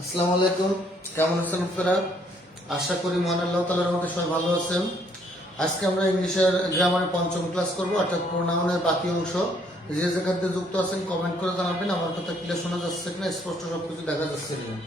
আসসালামু আলাইকুম, কেমন আছেন আপনারা? আশা করি মহান আল্লাহ তাআলার রহমতে সবাই ভালো আছেন। আজকে আমরা ইংলিশের গ্রামারের পঞ্চম ক্লাস করব, অর্থাৎ প্রোনাউনের বাকি অংশ। যে যেখানে যুক্ত আছেন কমেন্ট করে জানাবেন আমার কথা ক্লিয়ার শোনা যাচ্ছে কিনা, স্পষ্ট সবকিছু দেখা যাচ্ছে কিনা।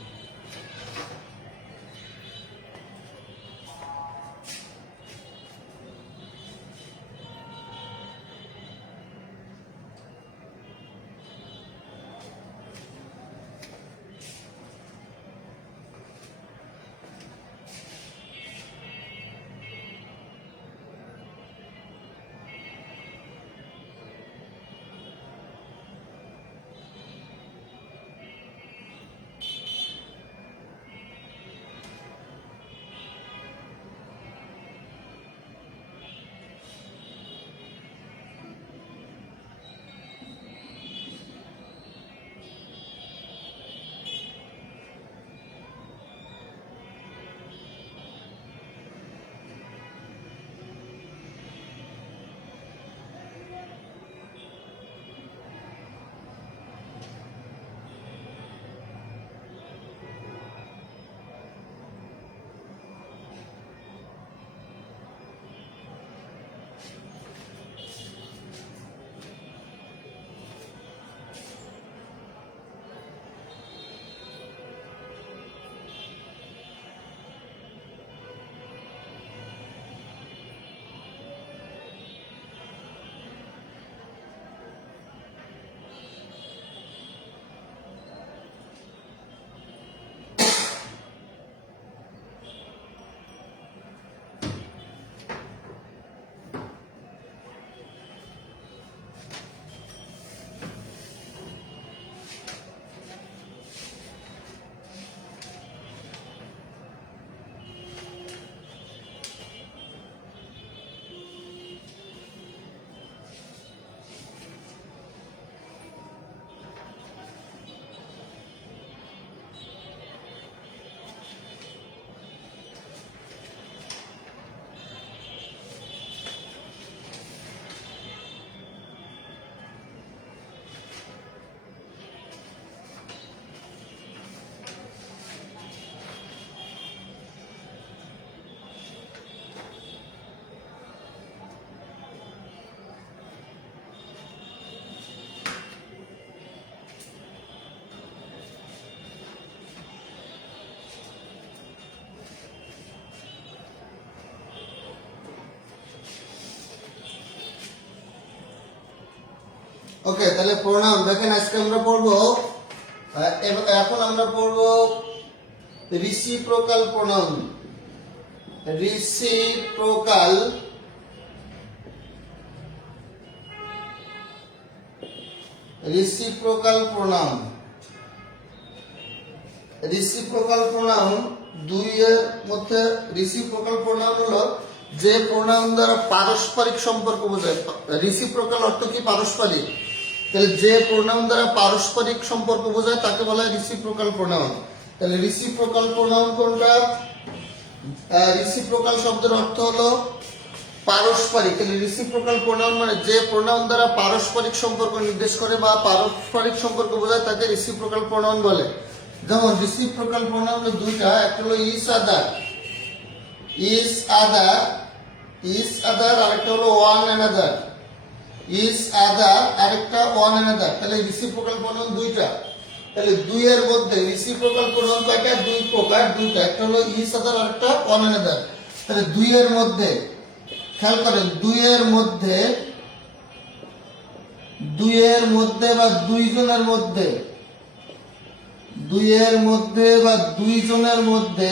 ওকে, তাহলে প্রোনাউন দেখেন আজকে আমরা পড়বো। এখন আমরা পড়বো reciprocal pronoun. Reciprocal reciprocal pronoun. Reciprocal pronoun দুইয়ের মধ্যে রিসিপ্রোকাল প্রোনাউন হলো যে প্রোনাউন দ্বারা পারস্পরিক সম্পর্ক বোঝায়। রিসিপ্রোকাল অর্থ কি? পারস্পরিক। তাহলে যে প্রোনাউন দ্বারা পারস্পরিক সম্পর্ক বোঝায় তাকে বলা হয় রিসিপ্রোকাল প্রোনাউন। তাহলে রিসিপ্রোকাল প্রোনাউন কোনটা? রিসিপ্রোকাল শব্দের অর্থ হলো পারস্পরিক। তাহলে রিসিপ্রোকাল প্রোনাউন মানে যে প্রোনাউন দ্বারা পারস্পরিক সম্পর্ক নির্দেশ করে বা পারস্পরিক সম্পর্ক বোঝায় তাকে রিসিপ্রোকাল প্রোনাউন বলে। যেমন রিসিপ্রোকাল প্রোনাউন দুইটা, একটা হলো each other, each other, each other, আরেকটা হলো ওয়ান অ্যানাদার। ইজ আদার আরেকটা ওয়ান অ্যানাদার। তাহলে রিসিপ্রোকাল প্রোনাউন দুইটা। তাহলে দুইয়ের মধ্যে রিসিপ্রোকাল প্রোনাউন কয়টা? দুই প্রকার, দুইটা। একটা হলো ইজ আদার আরেকটা ওয়ান অ্যানাদার। তাহলে দুইয়ের মধ্যে খেয়াল করেন, দুইয়ের মধ্যে বা দুইজনের মধ্যে, দুইয়ের মধ্যে বা দুইজনের মধ্যে,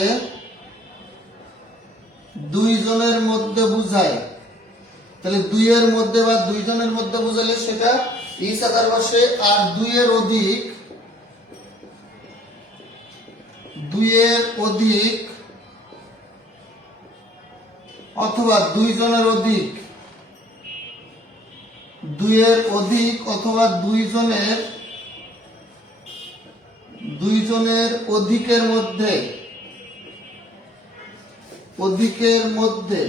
দুইজনের মধ্যে বুঝায়। তাহলে দুইয়ের মধ্যে বা দুইজনের মধ্যে বুঝালে সেটা ইজ আদার বসে। আর দুইয়ের অধিক, দুইয়ের অধিক অথবা দুইজনের অধিক, দুইয়ের অধিক অথবা দুইজনের, দুইজনের অধিকের মধ্যে, অধিকের মধ্যে,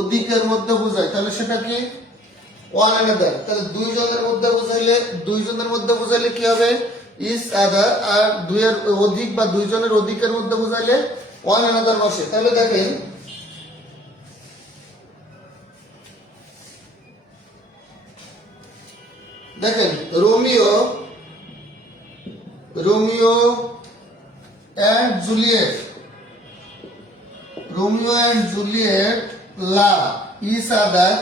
অধিকের মধ্যে বোঝায়। তাহলে সেটা কি? ওয়ান অ্যানাদার, তাহলে দুইজনের মধ্যে বোঝাইলে কি হবে ইজ আদার, আর দুইয়ের অধিক বা দুইজনের অধিকের মধ্যে বোঝাইলে ওয়ান অ্যানাদার বসে। তাহলে দেখেন Romeo and Juliet love each other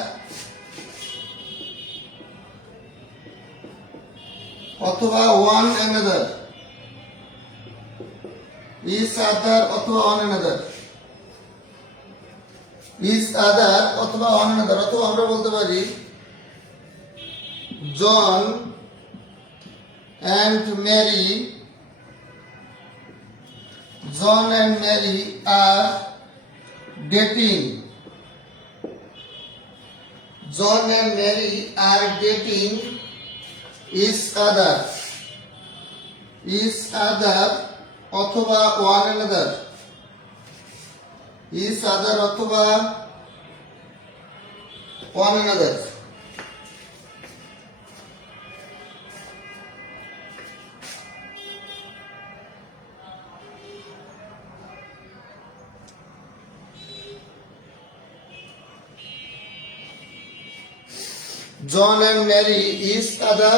অথবা ওয়ান অ্যানাদার, ইজ আদার অথবা ওয়ান অ্যানাদার, অথবা আমরা বলতে পারি John and Mary are dating, each other অথবা one another, John and Mary is other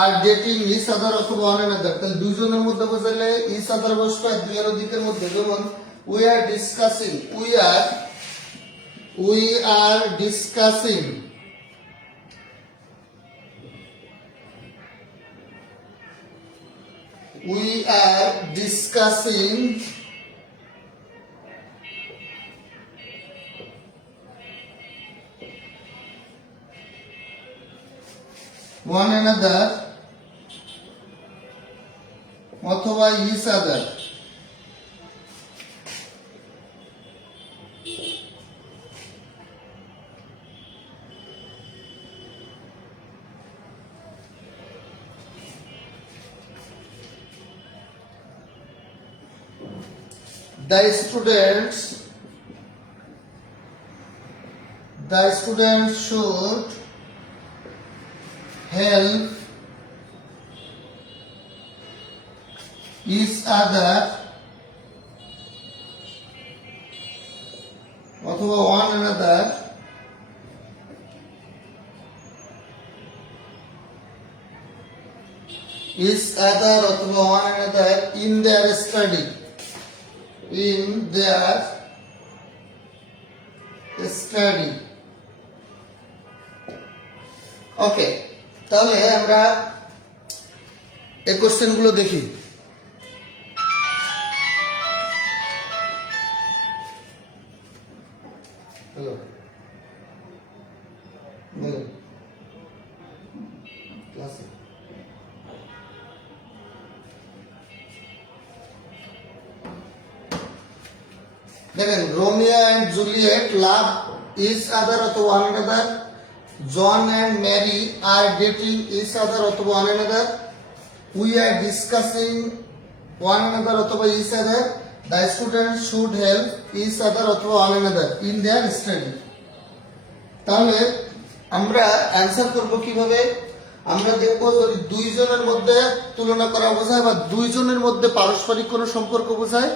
are dating each other অথবা one another, তাহলে দুইজনের মধ্যে বোঝালে each other বসবে, আর দুইয়ের অধিকের মধ্যে, যেমন we are discussing one another অথবা each other, the students should help each other অথবা one another অথবা one another in their study, ওকে। তাহলে আমরা এই কোশ্চেন গুলো দেখি। হ্যালো, বলেন ক্লাসে। দেখেন Romeo and Juliet love each other অথবা one another, John and Mary are dating each other অথবা one another, we are discussing one another অথবা each other, the students should help each other অথবা one another in their study. তাহলে আমরা answer করব কিভাবে? আমরা দেখব যদি দুইজনের মধ্যে তুলনা করা বোঝায় বা দুইজনের মধ্যে পারস্পরিক কোনো সম্পর্ক বোঝায়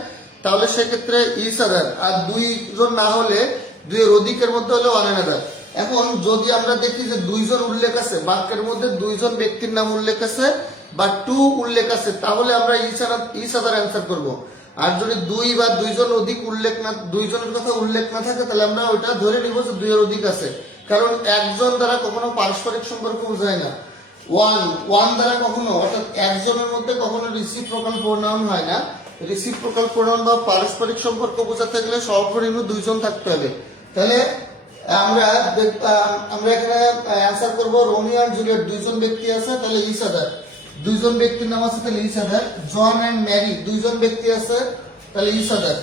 তাহলে সেক্ষেত্রে ইচ আদার, আর দুইজন না হলে দুইয়ের অধিকের মধ্যে হলে ওয়ান অ্যানাদার। এখন যদি আমরা দেখি যে দুইজন উল্লেখ আছে, বাক্যের মধ্যে দুইজন ব্যক্তির নাম উল্লেখ আছে বা টু উল্লেখ আছে, তাহলে আমরা ইচ আদার অ্যান্সার করব। আর যদি দুই বা দুইজন অধিক উল্লেখ না, দুইজনের কথা উল্লেখ না থাকে, তাহলে আমরা ওইটা ধরে নিব যে দুইয়ের অধিক আছে, কারণ একজন দ্বারা কখনো পারস্পরিক সম্পর্ক বোঝায় না। ওয়ান দ্বারা কখনো, অর্থাৎ একজনের মধ্যে কখনো রিসিপ্রোকাল প্রোনাউন হয় না। রিসিপ্রোকাল প্রোনাউন বা পারস্পরিক সম্পর্ক বোঝাতে গেলে সর্বনিম্ন দুইজন থাকতে হবে। তাহলে আমরা এখানে অ্যান্সার করব রোমিও আর জুলিয়েট দুইজন ব্যক্তি আছে, তাহলে ইচ আদার, দুইজন ব্যক্তির নাম আছে তাহলে each other. John and Mary দুইজন ব্যক্তি আছে তাহলে ইচ আদার।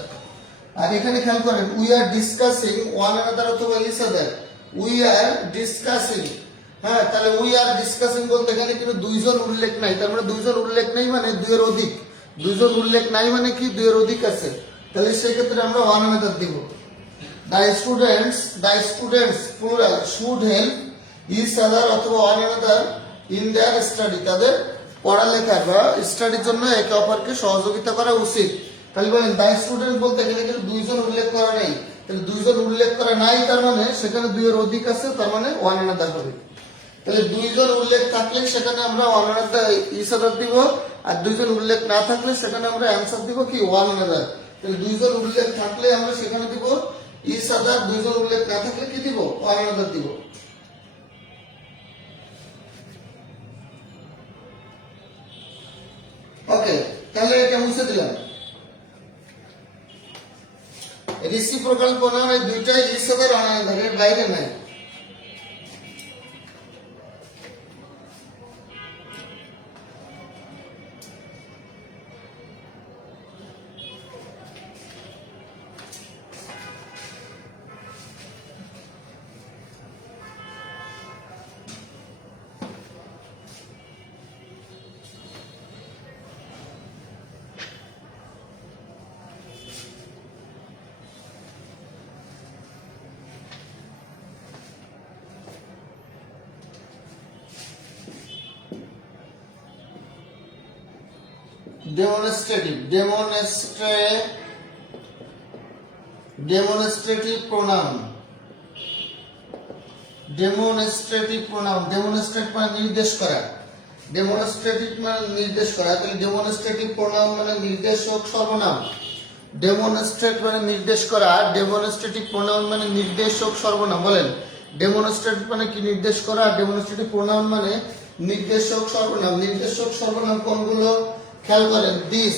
আর এখানে খেয়াল করেন we are discussing one another অথবা each other, we are discussing. হ্যাঁ, তাহলে উই আর ডিসকাসিং বলতে এখানে কিন্তু দুইজন উল্লেখ নাই, তার মানে দুইজন উল্লেখ নেই মানে দুইয়ের অধিক, দুইজন উল্লেখ নাই মানে কি দুইয়ের অধিক আছে, তাহলে সেক্ষেত্রে আমরা ওয়ান অ্যানাদার দিব। The students plural should help each other অথবা one another in their study, তাদের পড়ালেখা বা স্টাডির জন্য একে অপরকে সহযোগিতা করা উচিত। তাহলে বলেন দ্য স্টুডেন্ট বলতে এখানে কিন্তু দুইজন উল্লেখ করা নেই, তাহলে দুইজন উল্লেখ করা নাই তার মানে সেখানে দুইয়ের অধিক আছে, তার মানে ওয়ান অ্যানাদার হবে। তাহলে দুইজন উল্লেখ থাকলে সেখানে আমরা ওয়ান অ্যানাদার ইচ আদার দিব, আর দুইজন উল্লেখ না থাকলে সেখানে আমরা অ্যান্সার দিব কি ওয়ান অ্যানাদার। তাহলে দুইজন উল্লেখ থাকলে আমরা সেখানে দিব ইচ আদার, দুইজন উল্লেখ না থাকলে কি দিব ওয়ান অ্যানাদার দিব। ওকে, তাহলে এটা মুছে দিলাম। রেসিপ্রোকাল প্রোনাউন এই দুইটাই ইচ আদার ওয়ান অ্যানাদার, এর বাইরে নাই। Demonstrative pronoun. Demonstrative pronoun, demonstrate মানে নির্দেশ করা, ডেমনস্ট্রেটিভ মানে নির্দেশ করা। তাহলে ডেমনস্ট্রেটিভ প্রোনাউন মানে নির্দেশক সর্বনাম। ডেমনস্ট্রেট মানে নির্দেশ করা, ডেমনস্ট্রেটিভ প্রোনাউন মানে নির্দেশক সর্বনাম। বলেন ডেমনস্ট্রেট মানে কি নির্দেশ করা, ডেমনস্ট্রেটিভ প্রোনাউন মানে নির্দেশক সর্বনাম। নির্দেশক সর্বনাম কোনগুলো খেয়াল করেন, দিস।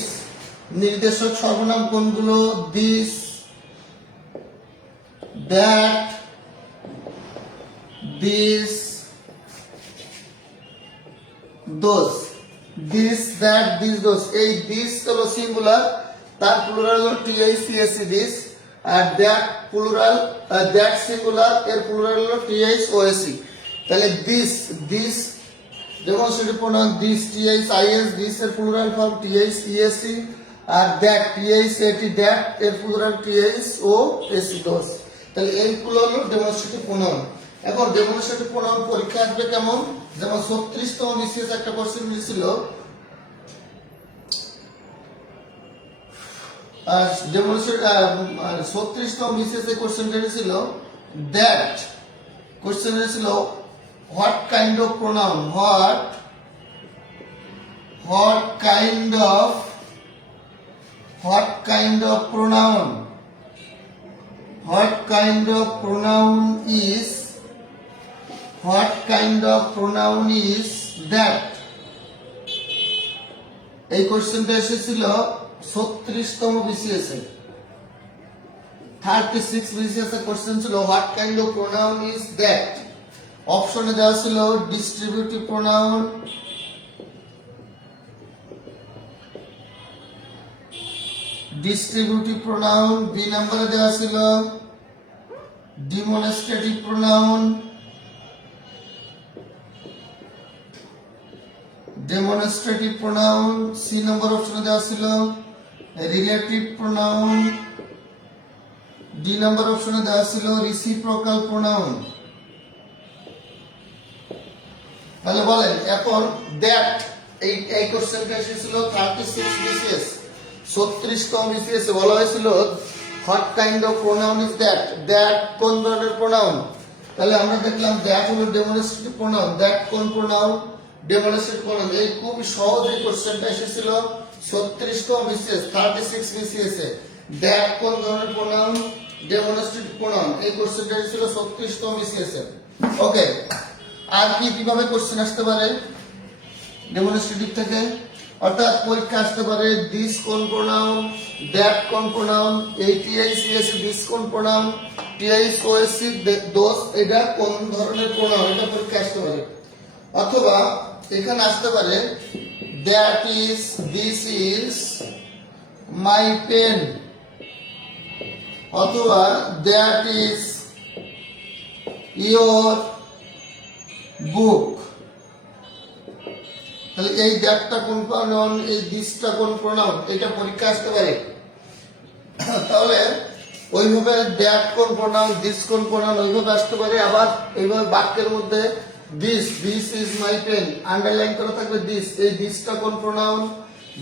নির্দেশক সর্বনাম কোনগুলো, this, that, this, those. This, that, this, those. এই দিস হলো সিঙ্গুলার, তার প্লুরাল হলো টিআইসিএসি দিস, আর দ্যাট প্লুরাল, দ্যাট সিঙ্গুলার, এর প্লুরাল হলো টিআইসওএসি। তাহলে this, this demonstrative pronoun this, টিআইএস, দিস এর প্লুরাল ফর্ম টিআইসইএসি, আর দ্যাট টিআইসএটি, দ্যাট এর প্লুরাল টিআইসওএসি, দোজ। তাহলে এইগুলো হলো ডেমনস্ট্রেটিভ প্রোনাউন। এখন ডেমনস্ট্রেটিভ প্রোনাউন পরীক্ষা আসবে কেমন, যেমন 36তম বিসিএস একটা কোশ্চেন দিয়েছিল, আর ডেমনস্ট্রেট 36তম বিসিএস এর কোশ্চেনটা ছিল দ্যাট। কোশ্চেনটা ছিল what kind of pronoun, what kind of pronoun, what kind of pronoun is that। এই কোশ্চেনটা এসেছিল 36তম বিসিএস এ। 36 বিসিএস এর কোশ্চেন ছিল what kind of pronoun is that। অপশনে দেওয়া ছিল ডিস্ট্রিবিউটিভ প্রোনাউন, বি নম্বরে দেওয়া ছিল ডেমনস্ট্রেটিভ প্রোনাউন, সি নম্বর অপশনে দেওয়া ছিল রিলেটিভ প্রোনাউন, ডি নম্বর অপশনে দেওয়া ছিল রিসিপ্রোকাল প্রোনাউন। তাহলে বলেন এখন দ্যাট, এই কোশ্চেনটা এসেছিল 36 বিসিএস, 36তম বিসিএস এ বলা হয়েছিল what kind of pronoun is that. That কোন ধরনের প্রোনাউন? তাহলে আমরা দেখলাম দ্যাট হলো ডেমনস্ট্রেটিভ প্রোনাউন। দ্যাট কোন প্রোনাউন? Demonstrative pronoun. এই খুব সহজ এই কোশ্চেনটা এসেছিল 36তম বিসিএস, 36 বিসিএস এ। দ্যাট কোন ধরনের প্রোনাউন? Demonstrative pronoun. এই কোশ্চেনটা এসেছিল 36তম বিসিএস এ। ওকে, আর কি কিভাবে কোশ্চেন আসতে পারে ডেমনস্ট্রেটিভ থেকে? অর্থাৎ পরীক্ষা আসতে পারে দিস কোন প্রোনাউন, দ্যাট কোন প্রোনাউন, এই টিআইসিএসি দিস কোন প্রোনাউন, টিআইসওএসি দোজ এটা কোন ধরনের প্রোনাউন, এটা পরীক্ষা আসতে পারে। অথবা এখানে আসতে পারে that is, this is my pen, অথবা দ্যাট ইজ ইয়োর বুক। তাহলে এই দ্যাটটা কোন প্রোনাউন, এই দিসটা কোন প্রোনাউন, এটা পরীক্ষা আসতে পারে। তাহলে ওইভাবে দ্যাট কোন প্রোনাউন, দিস কোন প্রোনাউন ওইভাবে আসতে পারে। আবার এইভাবে বাক্যের মধ্যে this is my pen, underline করা থাকবে দিস, এই দিসটা কোন pronoun,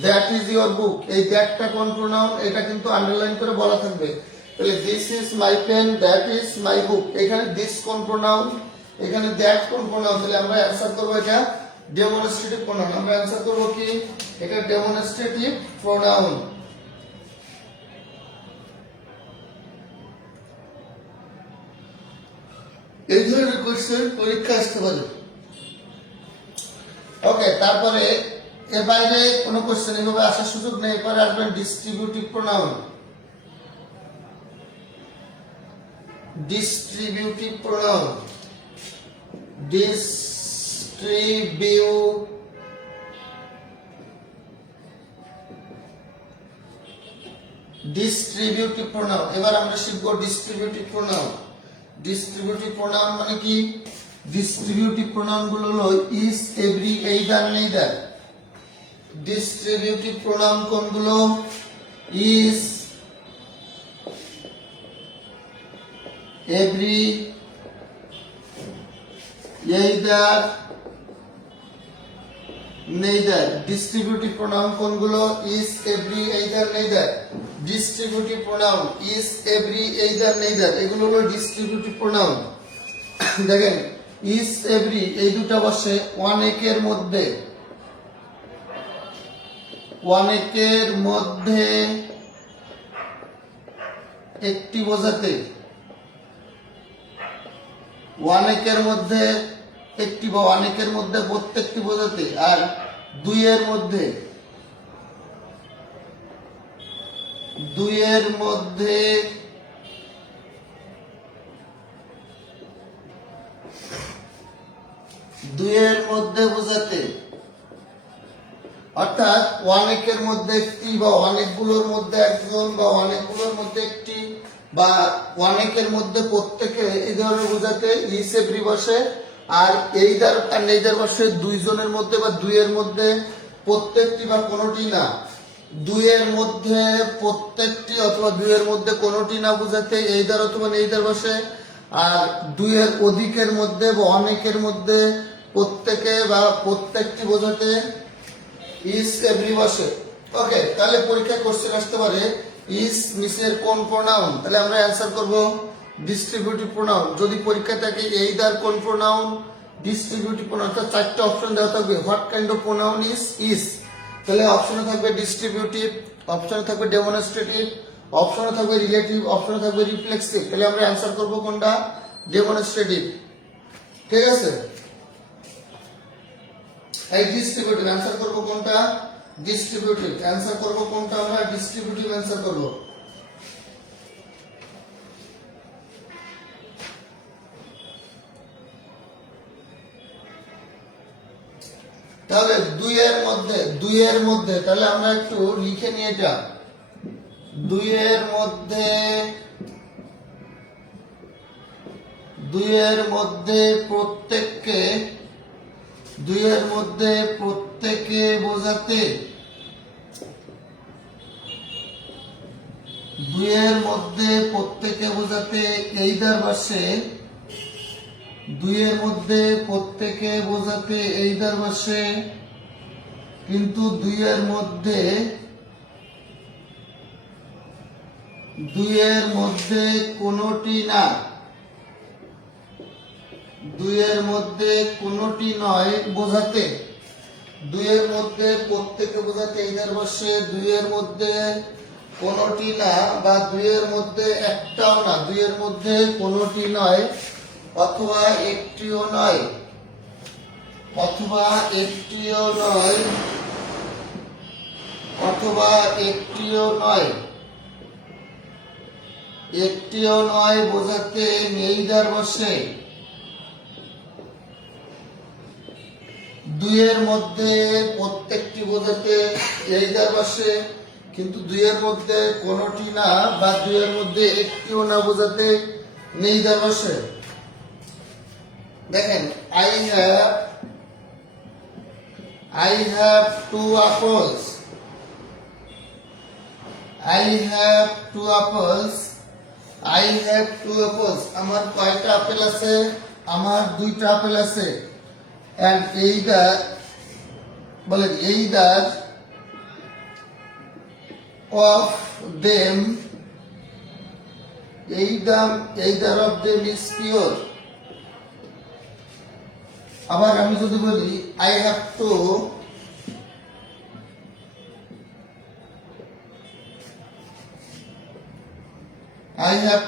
that is your book, এই দ্যাটটা কোন প্রোনাউন, এটা কিন্তু আন্ডারলাইন করে বলা থাকবে। তাহলে this is my pen, that is my book, এখানে দিস কোন প্রোনাউন, এখানে দ্যাট কোন প্রোনাউন, তাহলে আমরা অ্যানসার করব এটা ডেমনস্ট্রেটিভ প্রোনাউন। আমরা অ্যানসার করব কি, এটা ডেমনস্ট্রেটিভ প্রোনাউন। এই ধরনের কোশ্চেন পরীক্ষা আসতে পারে। ওকে, তারপরে এর বাইরে কোনো কোশ্চেন এভাবে আসার সুযোগ নেই। এরপরে আসবেন distributive pronoun. Distributive pronoun, distributive pronoun. এবার আমরা শিখব ডিস্ট্রিবিউটিভ প্রোনাউন। ডিস্ট্রিবিউটিভ প্রোনাউন মানে কি, ডিস্ট্রিবিউটিভ প্রোনাউন গুলো হলো each, every, either, neither. Distributive pronoun কোনগুলো, each, every, either, neither. Distributive pronoun কোনগুলো, each, every, either, neither. Distributive pronoun each, every, either, neither, এগুলো হলো ডিস্ট্রিবিউটিভ প্রোনাউন। দেখেন ইজ, এভরি এই দুটো বসে অনেকের মধ্যে, অনেকের মধ্যে একটি বোঝাতে, অনেকের মধ্যে একটি বা অনেকের মধ্যে প্রত্যেকটি বোঝাতে। আর দুইয়ের মধ্যে, দুইয়ের মধ্যে বোঝাতে, অর্থাৎ অনেকের মধ্যে একটি বা অনেকগুলোর মধ্যে একজন বা অনেকগুলোর মধ্যে একটি বা অনেকের মধ্যে প্রত্যেকে, এই ধরনের বোঝাতে ইজ, এভরি বসে। আর এইদার আর নেইদার বসে দুইজনের মধ্যে বা দুইয়ের মধ্যে প্রত্যেকটি বা কোনোটি না। দুইয়ের মধ্যে প্রত্যেকটি অথবা দুইয়ের মধ্যে কোনোটি না বোঝাতে এইদার অথবা নেইদার বসে। আর দুইয়ের অধিকের মধ্যে বা অনেকের মধ্যে প্রত্যেকে বা প্রত্যেকটি বোঝাতে ইজ, এভরি বসে। ওকে, তাহলে পরীক্ষায় কোশ্চেন আসতে পারে ইজ নিচের কোন প্রোনাউন, তাহলে আমরা অ্যান্সার করব ডিস্ট্রিবিউটিভ প্রোনাউন। যদি পরীক্ষা থাকে এইদার কোন প্রোনাউন, ডিস্ট্রিবিউটিভ প্রোনাউন, অর্থাৎ চারটা অপশন দেওয়া থাকবে। What kind of pronoun is, তাহলে অপশনে থাকবে ডিস্ট্রিবিউটিভ, অপশনে থাকবে ডেমনস্ট্রেটিভ, অপশনে থাকবে রিলেটিভ, অপশনে থাকবে রিফ্লেক্সিভ। তাহলে আমরা অ্যান্সার করব কোনটা, ডেমনস্ট্রেটিভ। ঠিক আছে, এই ডিস্ট্রিবিউটিভ অ্যান্সার করব কোনটা, ডিস্ট্রিবিউটিভ অ্যান্সার করব কোনটা, আমরা ডিস্ট্রিবিউটিভ অ্যান্সার করব। তাহলে দুইয়ের মধ্যে তাহলে আমরা একটু লিখে নিই এটা। দুইয়ের মধ্যে প্রত্যেককে, দুইয়ের মধ্যে প্রত্যেকে বোঝাতে, দুইয়ের মধ্যে প্রত্যেকে বোঝাতে এইদার বসে, দুইয়ের মধ্যে প্রত্যেকে বোঝাতে এইদার বসে, কিন্তু দুইয়ের মধ্যে কোনোটি না, দুইয়ের মধ্যে কোনোটি নয় বোঝাতে। দুইয়ের মধ্যে প্রত্যেকে বোঝাতে এইদার বসে, দুইয়ের মধ্যে কোনোটি না বা দুইয়ের মধ্যে একটাও না, দুইয়ের মধ্যে কোনোটি নয় অথবা একটিও নয়, অথবা একটিও নয়, অথবা একটিও নয়, একটিও নয় বোঝাতে নেইদার বসে। দুইয়ের মধ্যে প্রত্যেকটি বোঝাতে এইদার বসে, কিন্তু দুইয়ের মধ্যে কোনোটি না বা দুইয়ের মধ্যে একটিও না বোঝাতে নেইদার বসে। দেখেন I have 2 apples. I have 2 apples. I have 2 apples. আমার কয়টা আপেল আছে? আমার 2টা আপেল আছে। And either বলেন either of them either of them is pure. আবার আমি যদি বলি I have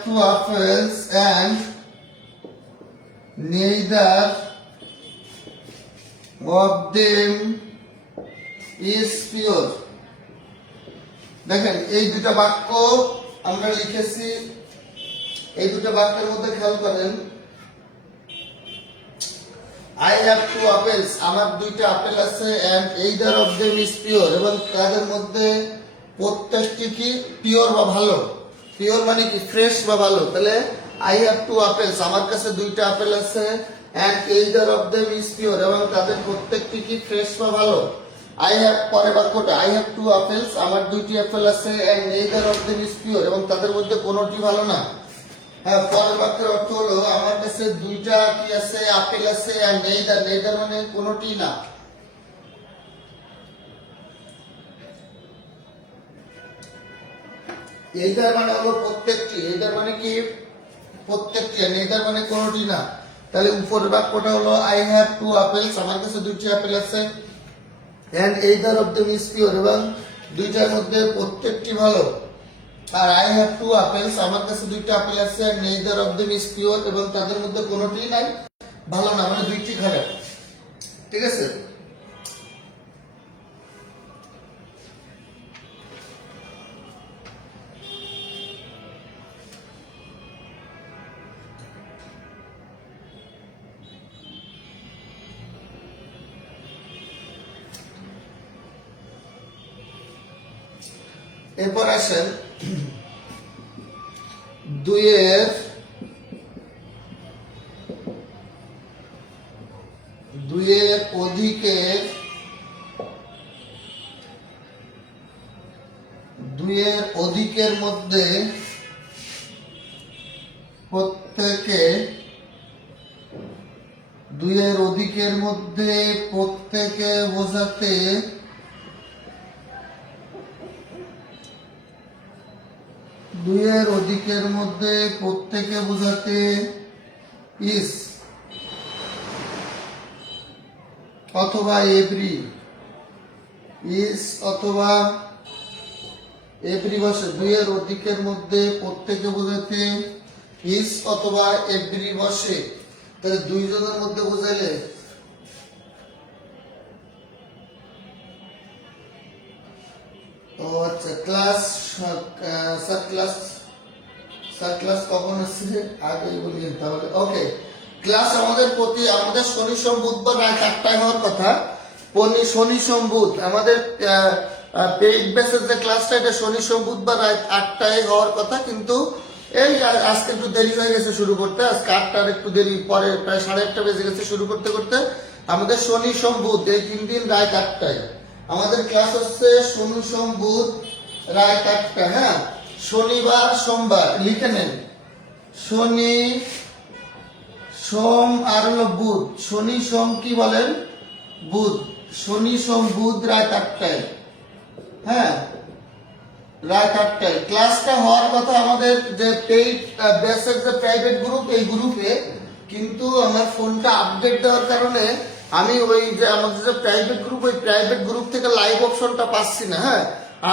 to apples and neither of them is pure. দেখেন এই দুটো বাক্য আমরা লিখেছি, এই দুটো বাক্যের মধ্যে খেয়াল করেন I have 2 apples, আমার 2টা আপেল আছে and either of them is pure, এবং তাদের মধ্যে প্রত্যেকটি কি পিওর বা ভালো। পিওর মানে কি ফ্রেশ বা ভালো। তাহলে I have 2 apples, আমার কাছে 2টা আপেল আছে and either of them is pure, এবং তাদের প্রত্যেকটি কি ফ্রেশ বা ভালো। I have পরের বাক্যটা I have 2 apples, আমার 2টি আপেল আছে and neither of them is pure, এবং তাদের মধ্যে কোনোটি ভালো না। হ্যাঁ, পরের বাক্যের অর্থ হলো আমার কাছে 2টা কি আছে আপেল আছে আর নেইদার মানে কোনোটি না। এইদার মানে হলো প্রত্যেকটি, এইদার মানে কি প্রত্যেকটি, নেইদার মানে কোনোটি না। তাহলে উপরের বাক্যটা হলো I have 2 apples, আমার কাছে 2টি আপেল আছে and either of them is pure, এবং 2টার মধ্যে প্রত্যেকটি ভালো। আর I have 2 apples, আমার কাছে 2টা আপেল আছে and neither of them is pure, এবং তাদের মধ্যে কোনোটি নাই ভালো না, মানে 2টি খারাপ। ঠিক আছে? এরপর আসেন দুইয়ের অধিকের মধ্যে প্রত্যেকে বোঝাতে ইস অথবা এভরি, ইস অথবা এভরি বসে। 2-এর অধিকের মধ্যে প্রত্যেকে বোঝাতে ইস অথবা এভরি বসে। তাহলে 2 জনের মধ্যে বোঝাইলে ও আচ্ছা ক্লাস কখন আসছে আগেই বলি তাহলে। ওকে, ক্লাস আমাদের শনি সোম বুধবার রাত 8টায় হওয়ার কথা। শনি সোম বুধ আমাদের পেইড বেসের যে ক্লাসটা, এটা শনি সোম বুধবার রাত 8টায় হওয়ার কথা, কিন্তু এই আজকে একটু দেরি হয়ে গেছে শুরু করতে। আজকে 8টার একটু দেরি পরে, প্রায় 8:30 বেজে গেছে শুরু করতে করতে। আমাদের শনি সোম বুধ এই 3 দিন রাত 8টায় আমাদের ক্লাস হচ্ছে। শনি সোম বুধ রাত 8টা। হ্যাঁ, শনিবার সোমবার লিখে নেন। শনি সোম আর হলো বুধ। শনি সোম কি বলেন? বুধ। শনি সোম বুধ রাত 8টায়। হ্যাঁ, রাত 8টায় ক্লাসটা হওয়ার কথা আমাদের যে পেইড বেসের যে প্রাইভেট গ্রুপ, এই গ্রুপে, কিন্তু আমার ফোনটা আপডেট দেওয়ার কারণে আমি ওই যে আমাদের যে প্রাইভেট গ্রুপ, ওই প্রাইভেট গ্রুপ থেকে লাইভ অপশনটা পাচ্ছি না। হ্যাঁ,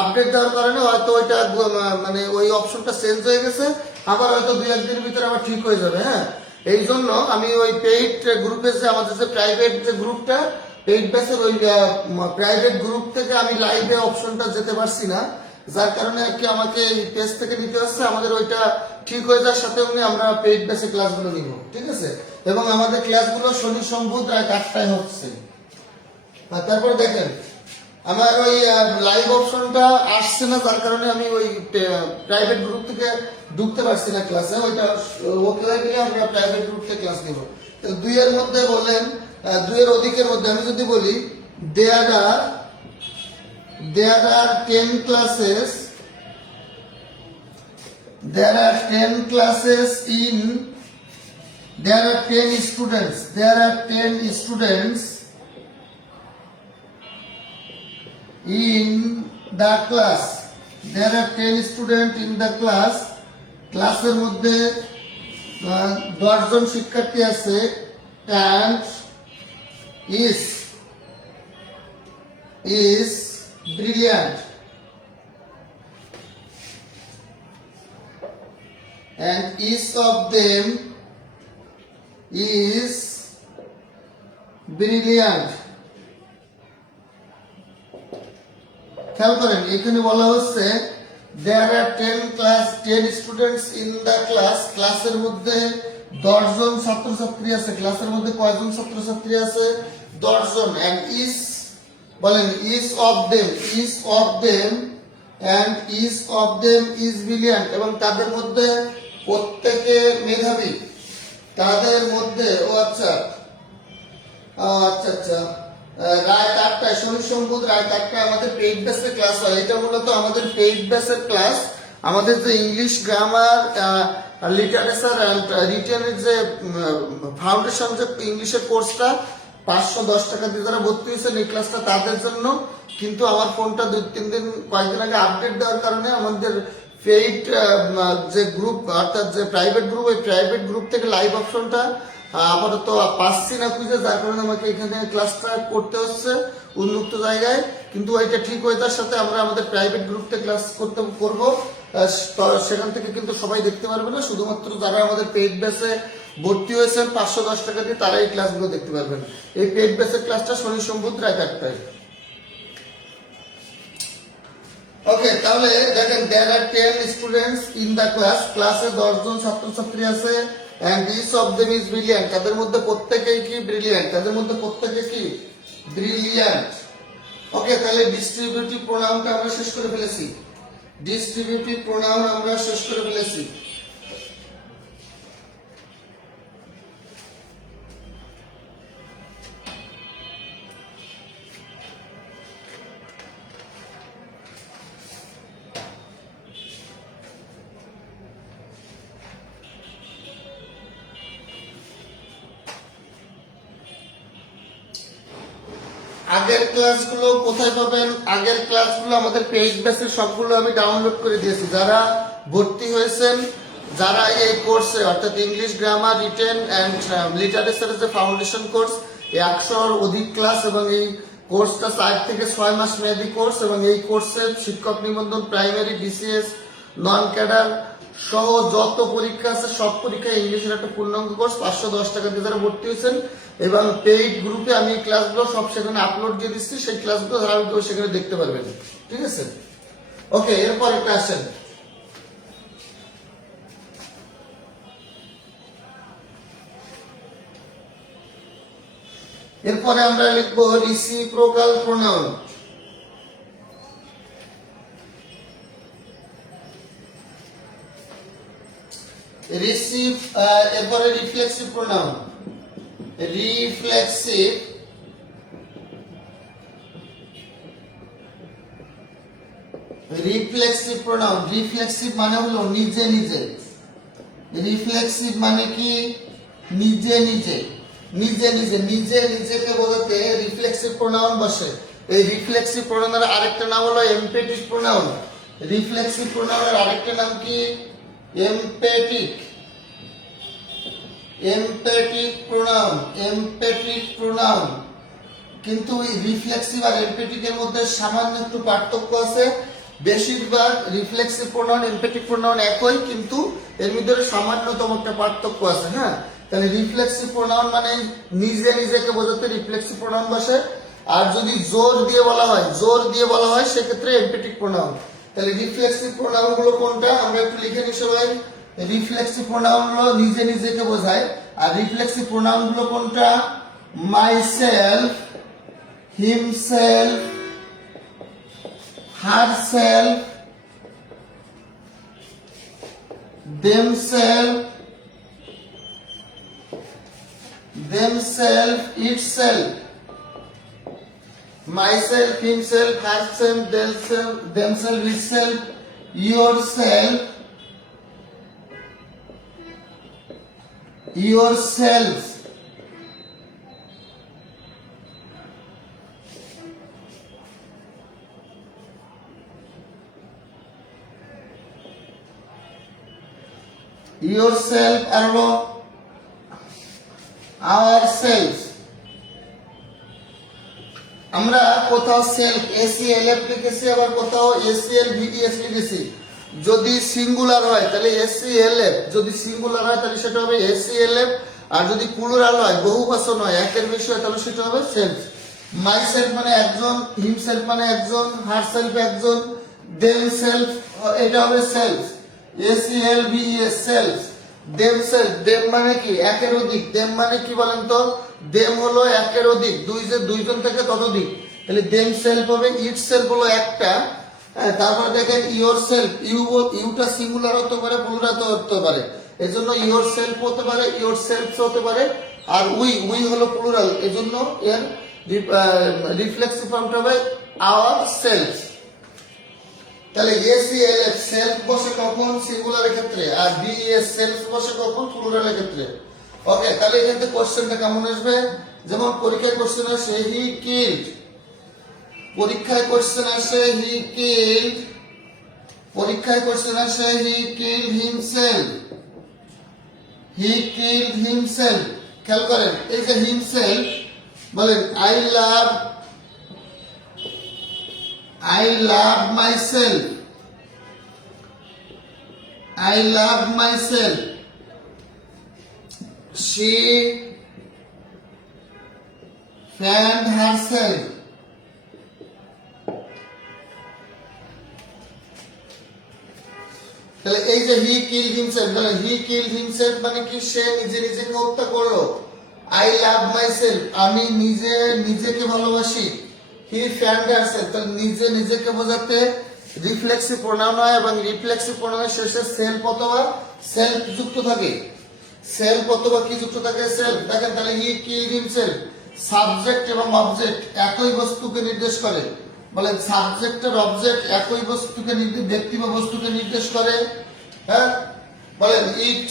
আপডেট দেওয়ার কারণে হয়তো ওইটা মানে ওই অপশনটা চেঞ্জ হয়ে গেছে, আবার হয়তো 2-1 দিনের ভিতরে আবার ঠিক হয়ে যাবে। হ্যাঁ, এই জন্য আমি ওই পেইড গ্রুপে যে আমাদের যে প্রাইভেট যে গ্রুপটা, পেইড বেসের ওই প্রাইভেট গ্রুপ থেকে আমি লাইভে অপশনটা যেতে পারছি না, যার কারণে আর কি আমাকে এই পেজ থেকে নিতে হচ্ছে। আমাদের ওইটা ঠিক হয়ে যাওয়ার সাথে আমরা পেইড বেসে ক্লাসগুলো নিব। ঠিক আছে? এবং আমাদের ক্লাসগুলো শনি সোম বুধ রাত 8টায় হচ্ছে। তারপর দেখেন আমার ওই লাইভ অপশনটা আসছে না, যার কারণে আমি ওই প্রাইভেট গ্রুপ থেকে ঢুকতে পারছি না ক্লাসে। ওইটা ওকে হয়ে গেলে আমরা প্রাইভেট গ্রুপ থেকে ক্লাস নিব। 2-এর মধ্যে বললেন, 2-এর অধিকের মধ্যে আমি যদি বলি there are 10 classes there are 10 classes in, there are 10 students, there are 10 students in the class, there are 10 students in the class, ক্লাসের মধ্যে 10 জন শিক্ষার্থী আছে, and is brilliant, and each of them is brilliant. খেয়াল করেন এখানে বলা হচ্ছে there are 10 students in the class, ক্লাসের মধ্যে 10 জন ছাত্রছাত্রী আছে, ক্লাসের মধ্যে কয়জন ছাত্রছাত্রী আছে? 10 জন, and each বলেন each of them and each of them is brilliant, এবং তাদের মধ্যে প্রত্যেকে মেধাবী, তাদের মধ্যে আচ্ছা রাত 8টায় শনি সম্বুধ রাত 8টায় আমাদের পেইড বেসের ক্লাস হয়। এটা মূলত আমাদের পেইড বেসের ক্লাস। আমাদের যে ইংলিশ গ্রামার, লিটারেচার অ্যান্ড রিটেনের যে ফাউন্ডেশন যে ইংলিশের কোর্সটা 510 টাকা দিয়ে যারা ভর্তি হয়েছেন এই ক্লাসটা তাদের জন্য। কিন্তু আমার ফোনটা 2-3 দিন কয়েকদিন আগে আপডেট দেওয়ার কারণে আমাদের পেইড যে গ্রুপ অর্থাৎ যে প্রাইভেট গ্রুপ, ওই প্রাইভেট গ্রুপ থেকে লাইভ অপশনটা আপাতত পাচ্ছি না খুঁজে, যার কারণে আমাকে এখানে ক্লাসটা করতে হচ্ছে উন্মুক্ত জায়গায়। কিন্তু ওইটা ঠিক হয়ে যাওয়ার সাথে আমরা আমাদের প্রাইভেট গ্রুপতে ক্লাস করব, সেখান থেকে কিন্তু সবাই দেখতে পারবে না, শুধুমাত্র যারা আমাদের পেইড বেসে ভর্তি হয়েছেন 510 টাকা দিয়ে তারা এই ক্লাসগুলো দেখতে পারবেন। এই পেইড বেসের ক্লাসটা শনি সম্বুধ রাত 8টায়। ওকে, তাহলে দেখেন there are 10 students in the class, ক্লাসে 10 জন ছাত্রছাত্রী আছে, and each of them is brilliant, তাদের মধ্যে প্রত্যেকেই কি ব্রিলিয়ান্ট, তাদের মধ্যে প্রত্যেকে কি ব্রিলিয়ান্ট। ওকে, তাহলে ডিস্ট্রিবিউটিভ প্রোনাউনটা আমরা শেষ করে ফেলেছি, ডিস্ট্রিবিউটিভ প্রোনাউন আমরা শেষ করে ফেলেছি। আগের ক্লাসগুলো কোথায় পাবেন? আগের ক্লাসগুলো আমাদের পেইড বেসে সবগুলো আমি ডাউনলোড করে দিয়েছি। যারা ভর্তি হয়েছেন, যারা এই কোর্সে অর্থাৎ ইংলিশ গ্রামার, রিটেন অ্যান্ড লিটারেচারের যে ফাউন্ডেশন কোর্স, 100-এর অধিক ক্লাস, এবং এই কোর্সটা 4 থেকে 6 মাস মেয়াদী কোর্স, এবং এই কোর্সে শিক্ষক নিবন্ধন, প্রাইমারি, বিসিএস, নন ক্যাডার সহ যত পরীক্ষা আছে সব পরীক্ষা ইংলিশের একটা পূর্ণাঙ্গ কোর্স 510 টাকা দিয়ে যারা ভর্তি হয়েছেন, এবং পেইড গ্রুপে আমি ক্লাসগুলো সব সেখানে আপলোড দিয়ে দিচ্ছি, সেই ক্লাসগুলো যারা সেখানে দেখতে পারবেন। ঠিক আছে, ওকে, এরপর একটা আসেন। এরপরে আমরা লিখবো রিসিপ্রোকাল প্রোনাউন। এরপরে reflexive pronoun, reflexive reflexive pronoun. Reflexive মানে হলো নিজে নিজে, রিফ্লেক্সিভ মানে কি নিজে নিজে, নিজে নিজে, নিজে নিজেকে বোঝাতে রিফ্লেক্সিভ প্রোনাউন বসে। এই রিফ্লেক্সিভ প্রোনাউনের আরেকটা নাম হলো এমপেটিক প্রোনাউন। রিফ্লেক্সিভ প্রোনাউনের আরেকটা নাম কি? এমপেটিক, এমপেটিক প্রোনাউন, এমপেটিক প্রোনাউন। কিন্তু এই রিফ্লেক্সিভ আর এমপেটিকের মধ্যে সামান্য একটু পার্থক্য আছে। বেশিরভাগ রিফ্লেক্সিভ প্রোনাউন, এমপেটিক প্রোনাউন একই, কিন্তু এর মধ্যে সামান্যতম একটা পার্থক্য আছে। হ্যাঁ, তাহলে রিফ্লেক্সিভ প্রোনাউন মানে নিজে নিজেকে বোঝাতে রিফ্লেক্সিভ প্রোনাউন বসে। আর যদি জোর দিয়ে বলা হয়, জোর দিয়ে বলা হয়, সেক্ষেত্রে এমপেটিক প্রোনাউন। তাহলে রিফ্লেক্সিভ প্রোনাউন গুলো কোনটা আমরা একটু লিখে নিই সবাই। রিফ্লেক্সিভ প্রোনাউন গুলো নিজে নিজেকে বোঝায়। আর রিফ্লেক্সিভ প্রোনাউন গুলো কোনটা? Myself, himself, herself, themself, themself, itself, myself, himself, herself, themself, itself, yourself, yourself, yourself আর হলো ourselves। আমরা কোথাও সেলফ এসিএলএফ লিখেছি, আবার কোথাও এসিএলভিইএস লিখেছি। যদি সিঙ্গুলার হয় তাহলে এসিএলএফ, যদি সিঙ্গুলার হয় তাহলে সেটা হবে এসিএলএফ, আর যদি প্লুরাল হয় বহুবচন হয় একের বেশি হয় তাহলে সেটা হবে সেলফ। মাই সেলফ মানে একজন, হিম সেলফ মানে একজন, হার সেলফ একজন, দেম সেলফ এটা হবে সেলফ, এসিএলভিইএস সেলফ। দেম সেলফ, দেম মানে কি একের অধিক, দেম মানে কি বলেন তো, দেম হলো একের অধিক, দুইজন থেকে ততোধিক, তাহলে দেম সেলফ হবে। ইট সেলফ হলো একটা। তারপরে দেখেন ইওর সেলফ, ইউটা সিঙ্গুলার হতে পারে, প্লুরাল হতে পারে, এজন্য ইওর সেলফ হতে পারে, ইওর সেলফ হতে পারে। আর উই হলো প্লুরাল, এজন্য এর রিফ্লেক্সিভ ফর্মটা হবে আওয়ার সেলফ। তাহলে এসিএলএফ সেলফ বসে কখন সিঙ্গুলারের ক্ষেত্রে, আর বিএস সেলফ বসে কখন প্লুরালের ক্ষেত্রে। ওকে, তাহলে এখান থেকে কোশ্চেনটা কেমন আসবে, যেমন পরীক্ষায় কোশ্চেন আসে হি কিল্ড, পরীক্ষায় কোশ্চেন আসে হি কিল্ড, পরীক্ষায় কোশ্চেন আসে হি কিল্ড হিমসেলফ, হি কিল্ড হিমসেলফ। খেয়াল করেন এই যে হিমসেলফ বলেন I love myself, I love myself. She fanned herself. তাহলে এই যে হি কিল্ড হিমসেলফ, তাহলে হি কিল্ড হিমসেলফ মানে কি সে নিজেকে হত্যা করলো। আই লাভ মাইসেলফ আমি নিজেকে ভালোবাসি। হি ফ্যান্ড হারসেলফ তাহলে নিজেকে বোঝাতে রিফ্লেক্সিভ প্রোনাউন হয়, এবং রিফ্লেক্সিভ প্রোনাউনের শেষে সেলফ অথবা সেলফ যুক্ত থাকে। সেলফ অথবা কি যুক্ত থাকে, সেলফ। দেখেন তাহলে হি কিল্ড হিমসেলফ, সাবজেক্ট এবং অবজেক্ট একই বস্তুকে নির্দেশ করে। বলেন সাবজেক্ট আর অবজেক্ট একই বস্তুকে ব্যক্তি বা বস্তুকে নির্দেশ করে। হ্যাঁ, বলেন ইট,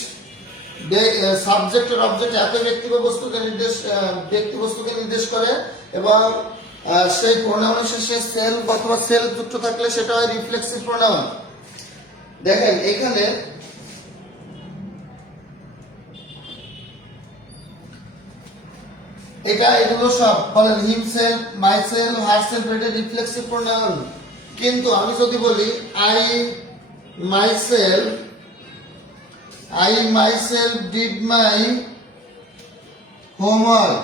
সাবজেক্ট আর অবজেক্ট একই ব্যক্তি বা বস্তুকে নির্দেশ করে, এবং সেই প্রোনাউনের শেষে সেলফ অথবা সেলফ যুক্ত থাকলে সেটা হয় রিফ্লেক্সিভ প্রোনাউন। দেখেন এখানে এগুলো সব বলেন হিমসেলফ, মাইসেলফ, হারসেলফ এটা রিফ্লেক্সিভ প্রোনাউন। কিন্তু আমি যদি বলি I myself did my homework,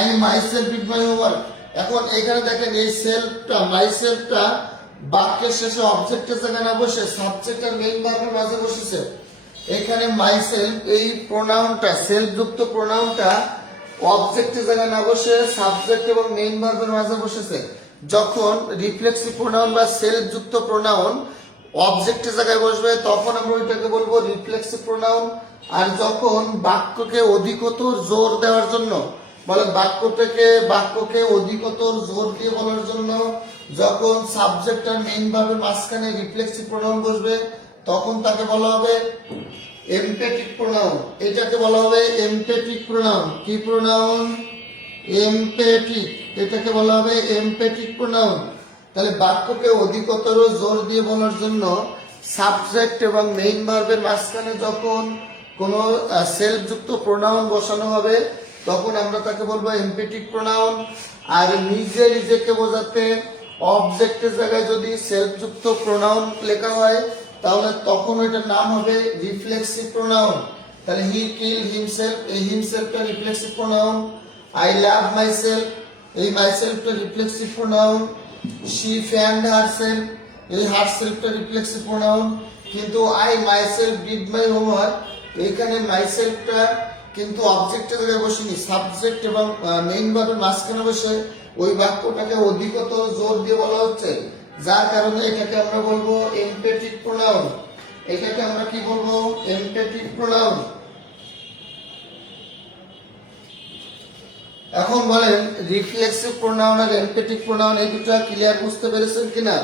I myself did my homework। এখন এখানে দেখেন এই সেলফটা মাইসেলফটা বাক্যের শেষে অবজেক্টের জায়গায় না বসে সাবজেক্ট আর মেইন ভার্বের মাঝে বসেছে। এখানে মাইসেলফ এই প্রোনাউনটা সেলফ যুক্ত প্রোনাউনটা অবজেক্টের জায়গায় না বসে সাবজেক্ট এবং মেইন ভার্বের মাঝে বসেছে। যখন রিফ্লেক্সিভ প্রোনাউন বা সেলফ যুক্ত প্রোনাউন অবজেক্টের জায়গায় বসবে তখন আমরা ওইটাকে বলবো রিফ্লেক্সিভ প্রোনাউন। আর যখন বাক্যকে অধিকতর জোর দেওয়ার জন্য, বলে বাক্যকে অধিকতর জোর দিয়ে বলার জন্য যখন সাবজেক্ট আর মেইন ভার্বের মাঝখানে রিফ্লেক্সিভ প্রোনাউন বসবে তখন তাকে বলা হবে এমপেটিক প্রোনাউন। এটাকে বলা হবে এমপেটিক প্রোনাউন। কি প্রোনাউন? এমপেটিক। এটাকে বলা হবে এমপেটিক প্রোনাউন। তাহলে বাক্যকে অধিকতর জোর দিয়ে বলার জন্য সাবজেক্ট এবং মেইন ভার্বের মাঝখানে যখন কোনো সেলফ যুক্ত প্রোনাউন বসানো হবে তখন আমরা তাকে বলবো এমপেটিক প্রোনাউন। আর নিজেকে বোঝাতে অবজেক্টের জায়গায় যদি সেলফ যুক্ত প্রোনাউন লেখা হয় তাহলে তখন ওইটার নাম হবে রিফ্লেক্সিভ প্রোনাউন। তাহলে হি কিল্ড হিমসেলফ, এই হিমসেলফটা reflexive pronoun. I love myself, এই মাইসেলফটা reflexive pronoun. She found herself, এই হারসেলফটা রিফ্লেক্সিভ প্রোনাউন। কিন্তু I myself did my homework, এইখানে মাইসেলফটা কিন্তু অবজেক্টের জায়গায় বসেনি, সাবজেক্ট এবং মেইন ভার্বের মাঝখানে বসে ওই বাক্যটাকে অধিকতর জোর দিয়ে বলা হচ্ছে, যার কারণে এটাকে আমরা বলবো এমপেটিক প্রোনাউন। এটাকে আমরা কি বলবো? এমপেটিক প্রোনাউন। এখন বলেন রিফ্লেক্সিভ প্রোনাউন আর এমপেটিক প্রোনাউন এই দুটো ক্লিয়ার বুঝতে পেরেছেন কিনা?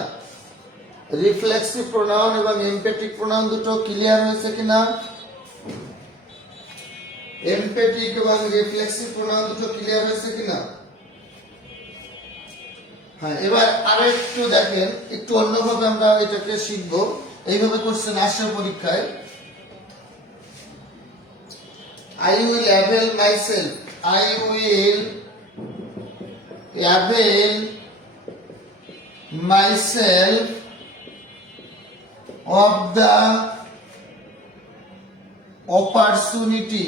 রিফ্লেক্সিভ প্রোনাউন এবং এমপেটিক প্রোনাউন দুটো ক্লিয়ার হয়েছে কিনা? এমপেটিক এবং রিফ্লেক্সিভ প্রোনাউন দুটো ক্লিয়ার হয়েছে কিনা? হ্যাঁ, এবার আরো একটু দেখেন, একটু অন্যভাবে আমরা এটাকে শিখবো। এইভাবে কোশ্চেন আসে পরীক্ষায়। I will avail myself. I will avail myself of the opportunity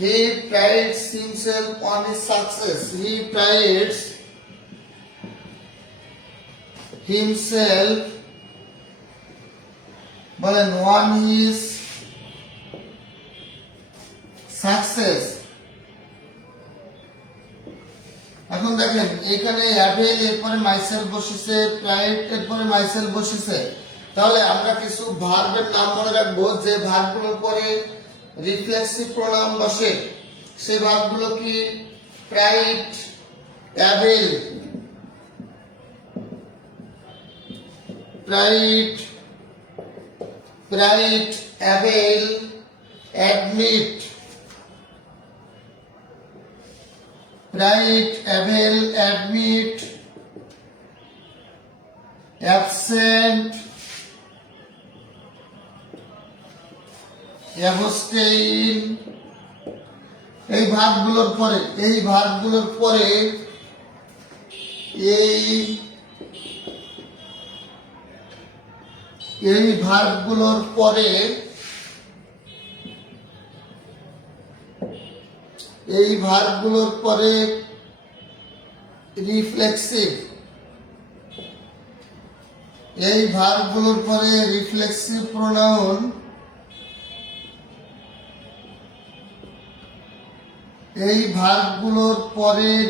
he prides himself on his success. He prides himself বলেন on his success. এখন দেখেন এখানে অ্যাভেল এরপরে মাইসেলফ বসেছে, প্রাইড এরপরে মাইসেলফ বসেছে। তাহলে আমরা কিছু ভার্বের নাম মনে রাখবো যে ভার্বগুলোর পরে রিফ্লেক্সিভ প্রোনাউন বসে। সেই ভার্বগুলো কি? Pride, avail, avail, admit, absent, abstain. এই ভার্বগুলোর পরে এই ভার্বগুলোর পরে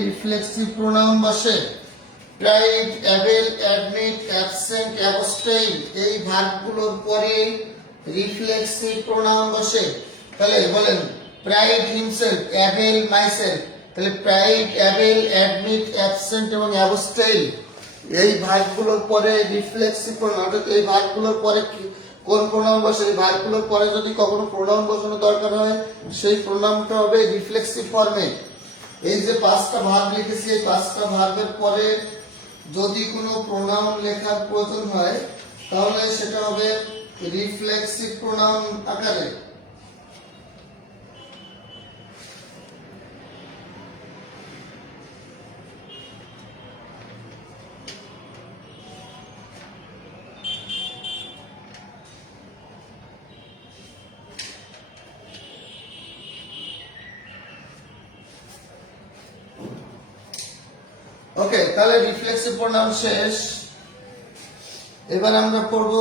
রিফ্লেক্সিভ, প্রোনাউন, বসে। Pride, avail, admit, absent, abstain এই ভার্বগুলোর পরে রিফ্লেক্সিভ প্রোনাউন বসে। তাহলে বলেন প্রাইড হিমসেলফ, অ্যাভেল মাইসেলফ। তাহলে প্রাইড, অ্যাভেল, অ্যাডমিট, অ্যাবসেন্ট এবং অ্যাবস্টেইন এই ভার্বগুলোর পরে রিফ্লেক্সিভ প্রোনাউন। অর্থাৎ এই ভার্বগুলোর পরে কোন প্রোনাউন বসে? এই ভার্বগুলোর পরে যদি কখনো প্রোনাউন বসানো দরকার হয় সেই প্রোনাউনটা হবে রিফ্লেক্সিভ ফর্মে। এই যে 5টা ভার্ব লিখেছি, এই 5টা ভার্বের পরে যদি কোনো প্রোনাউন লেখার প্রয়োজন হয় তাহলে সেটা হবে রিফ্লেক্সিভ প্রোনাউন আকারে। ওকে, তাহলে রিফ্লেক্সিভ প্রোনাউন শেষ। এবার আমরা পড়ব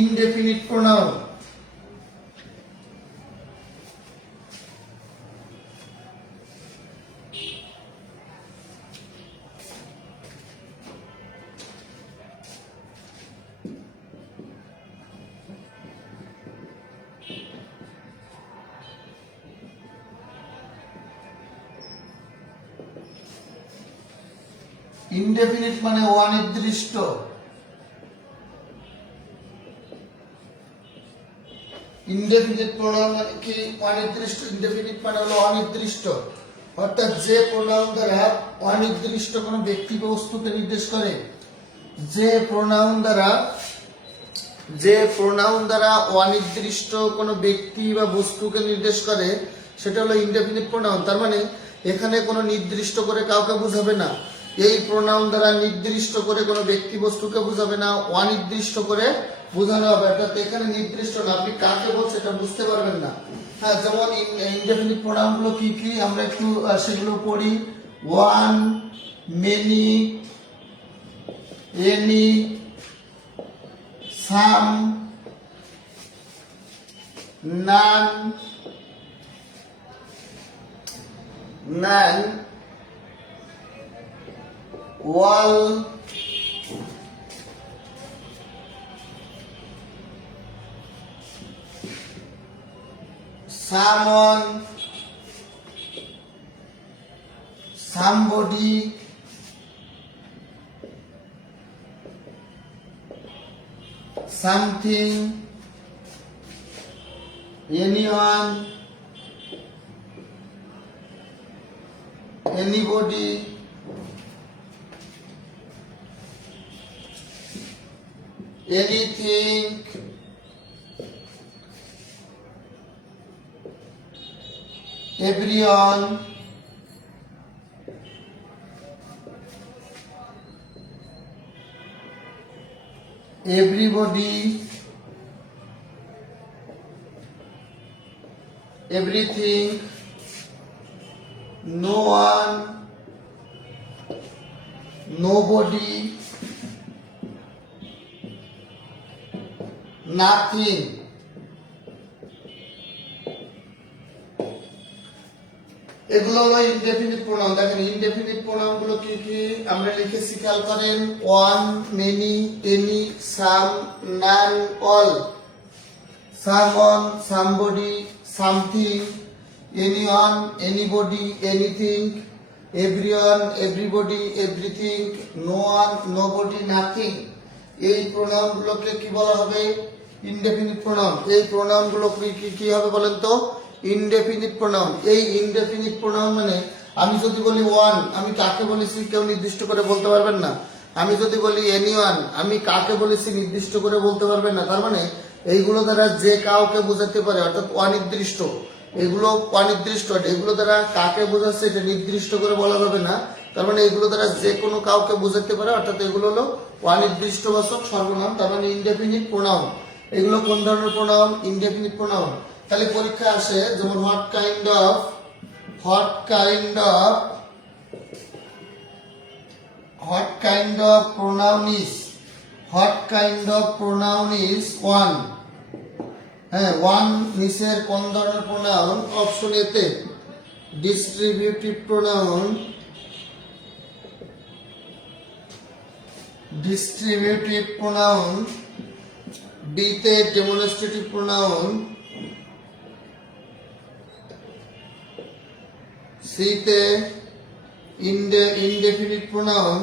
ইনডেফিনিট প্রোনাউন। ইনডেফিনিট মানে অনির্দিষ্ট। ইনডেফিনিট প্রোনাউন মানে কি? অনির্দিষ্ট। ইনডেফিনিট মানে হলো অনির্দিষ্ট, অর্থাৎ যে প্রোনাউন দ্বারা অনির্দিষ্ট কোনো ব্যক্তি বা বস্তুকে নির্দেশ করে। যে প্রোনাউন দ্বারা অনির্দিষ্ট কোনো ব্যক্তি বা বস্তুকে নির্দেশ করে সেটা হলো ইনডেফিনিট প্রোনাউন। তার মানে এখানে কোনো নির্দিষ্ট করে কাউকে বোঝাবে না। এই প্রোনাউন দ্বারা নির্দিষ্ট করে কোনো ব্যক্তি বস্তুকে বোঝাবে না, অনির্দিষ্ট করে বোঝানো হবে। অর্থাৎ এখানে নির্দিষ্ট না, আপনি কাকে বলছে এটা বুঝতে পারবেন না। হ্যাঁ, যেমন ইনডেফিনিট প্রোনাউন গুলো কি কি আমরা একটু সেগুলো পড়ি। ওয়ান, মেনি, এনি, সাম, নান, all, someone, somebody, something, anyone, anybody, anything, everyone, everybody, everything, no one, nobody, nothing. এগুলো হলো ইনডেফিনিট প্রোনাউন। দেখেন ইনডেফিনিট প্রোনাউন গুলো কি কি আমরা লিখেছি খেয়াল করেন। One, many, any, some, none, all. Someone, somebody, something, anyone, anybody, anything, everyone, everybody, everything, no one, nobody, nothing. এই প্রোনাউন গুলোকে কি বলা হবে? Indefinite pronoun. এই প্রোনাউন গুলো কি হবে বলেন তো? Indefinite pronoun. এই ইনডেফিনিট প্রোনাউন মানে আমি যদি বলি ওয়ান, আমি কাকে বলেছি কেউ নির্দিষ্ট করে বলতে পারবেন না। আমি যদি বলি এনিওয়ান, আমি কাকে বলেছি নির্দিষ্ট করে বলতে পারবেন না। তার মানে এইগুলো দ্বারা যে কাউকে বোঝাতে পারে, অর্থাৎ অনির্দিষ্ট। এগুলো অনির্দিষ্ট, এগুলো দ্বারা কাকে বোঝাচ্ছে এটা নির্দিষ্ট করে বলা যাবে না। তার মানে এগুলো দ্বারা যে কোনো কাউকে বোঝাতে পারে, অর্থাৎ এগুলো হলো অনির্দিষ্টবাচক সর্বনাম, তার মানে ইনডেফিনিট প্রোনাউন। এগুলো কোন ধরনের প্রোনাউন? Indefinite pronoun. তাহলে পরীক্ষা আসে যেমন what kind of pronoun is one. হ্যাঁ, ওয়ান নিচের কোন ধরনের প্রোনাউন? অপশন এ তে ডিস্ট্রিবিউটিভ প্রোনাউন, বি তে ডেমনস্ট্রেটিভ প্রোনাউন, সি তে indefinite pronoun,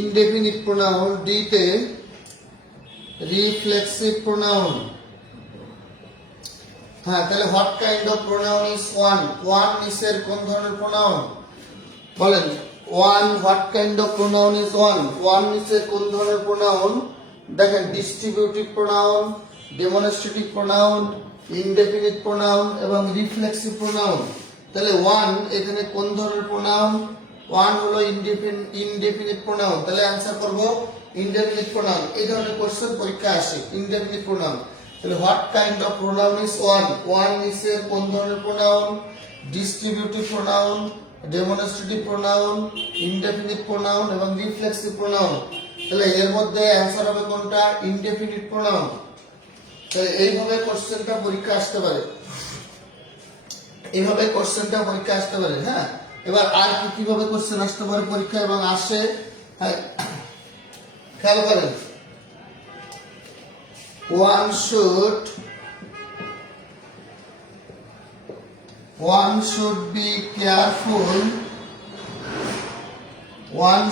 indefinite pronoun, D তে রিফ্লেক্সিভ প্রোনাউন। হ্যাঁ, তাহলে what kind of pronoun is one. One নিচের কোন ধরনের প্রোনাউন বলেন? One, what kind of pronoun is one. One নিচের কোন ধরনের প্রোনাউন? দেখেন distributive pronoun, demonstrative pronoun, indefinite pronoun এবং রিফ্লেক্সিভ প্রোনাউন। তাহলে ওয়ান এখানে কোন ধরনের প্রোনাউন? ওয়ান হলো ইনডেফিনিট প্রোনাউন। তাহলে অ্যান্সার করব ইনডেফিনিট প্রোনাউন। এই ধরনের কোশ্চেন পরীক্ষা আসে, ইনডেফিনিট প্রোনাউন। তাহলে what kind of pronoun is one. One নিচের কোন ধরনের pronoun? Distributive pronoun, demonstrative pronoun, indefinite pronoun এবং রিফ্লেক্সিভ প্রোনাউন। তাহলে এর মধ্যে অ্যান্সার হবে কোনটা? Indefinite pronoun. তাহলে এইভাবে কোশ্চেনটা পরীক্ষা আসতে পারে, হ্যাঁ। এবার আর কিভাবে কোশ্চেন আসতে পারে পরীক্ষা এবং আসে, হ্যাঁ, খেয়াল করেন। One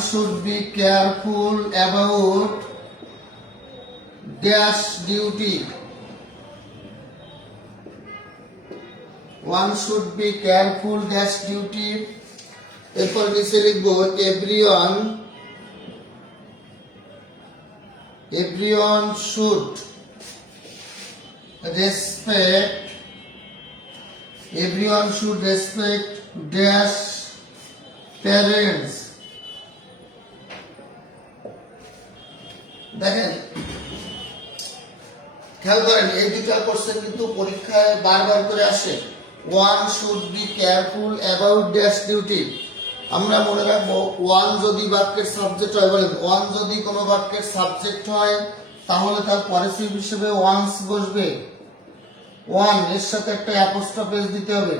should be careful about dash duty. One should be careful dash duty. এরপর নিচে লিখবো everyone should respect dash parents. দেখেন খেয়াল করেন এই দুটা কোশ্চেন কিন্তু পরীক্ষায় বারবার করে আসে। One should be careful about dash duty. আমরা মনে রাখবো ওয়ান যদি বাক্যের সাবজেক্ট হয়, বলেন ওয়ান যদি কোনো বাক্যের সাবজেক্ট হয় তাহলে তার পরেসিভ হিসেবে ওয়ান্স বসবে। ওয়ান এর সাথে একটা অ্যাপোস্ট্রোফ এস দিতে হবে,